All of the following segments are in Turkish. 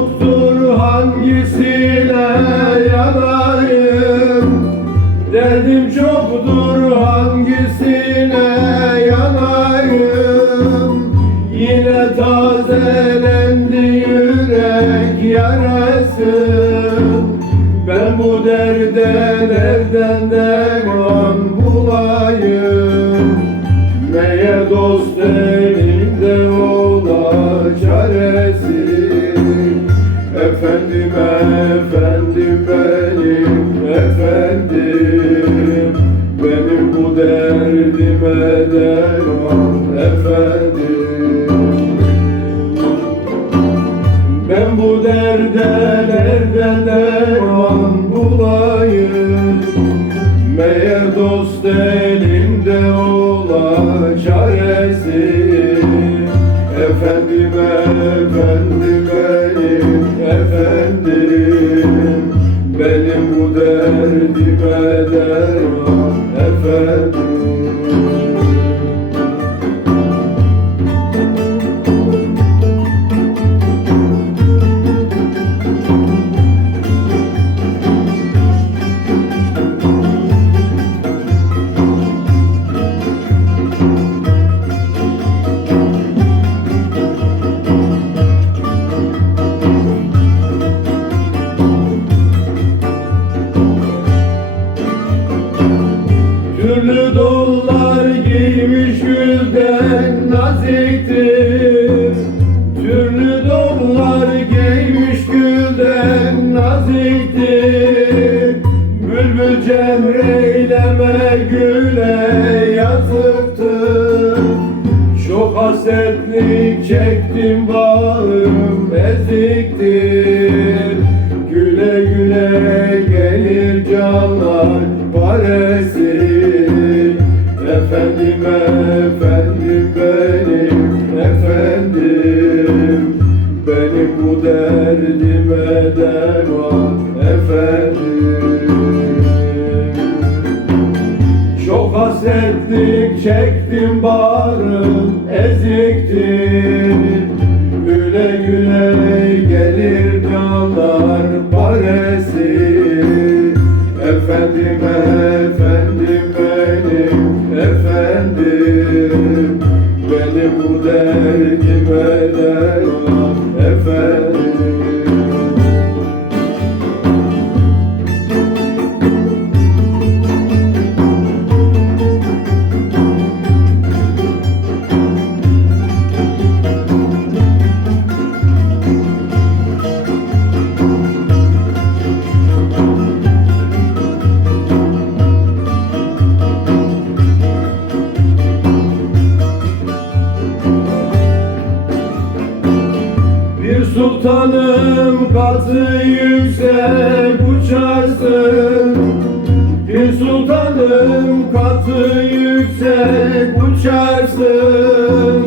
yoktur hangisine yanayım? Derdim çoktur hangisine yanayım? Yine tazelendi yürek yarası. Ben bu derde nereden derman bulayım? Neye dost değil derdime derman efendim. Ben bu derde nereden derman bulayım. Meğer dost elinde ola çaresi Efendim efendim benim efendim. Benim bu derdime derman efendim naziktir Türlü dollar giymiş gülden naziktir. Bülbül cemreyleme güle yazıktır. Çok hasetlik çektim bağım eziktir Efendim efendim benim efendim. Benim bu derdime derman efendim. Çok hasetlik çektim bağrım eziktir Sultanım katı yüksek uçarsın. Bir sultanım katı yüksek uçarsın.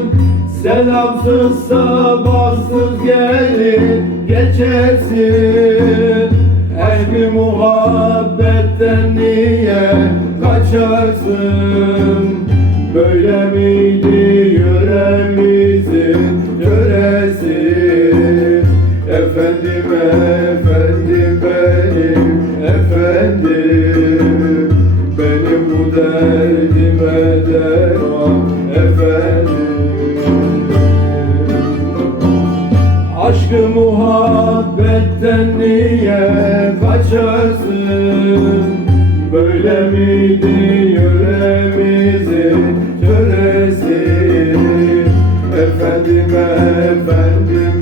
Selamsız sabahsız gelip geçersin. Ehli muhabbetten niye kaçarsın? Böyle miydi efendim Benim bu derdime efendim. Aşkı muhabbetten niye kaçarsın? Böyle miydi yöremizin töresi Efendim efendim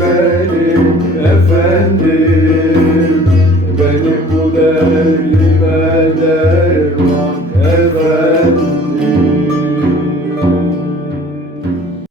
Benim bu derdim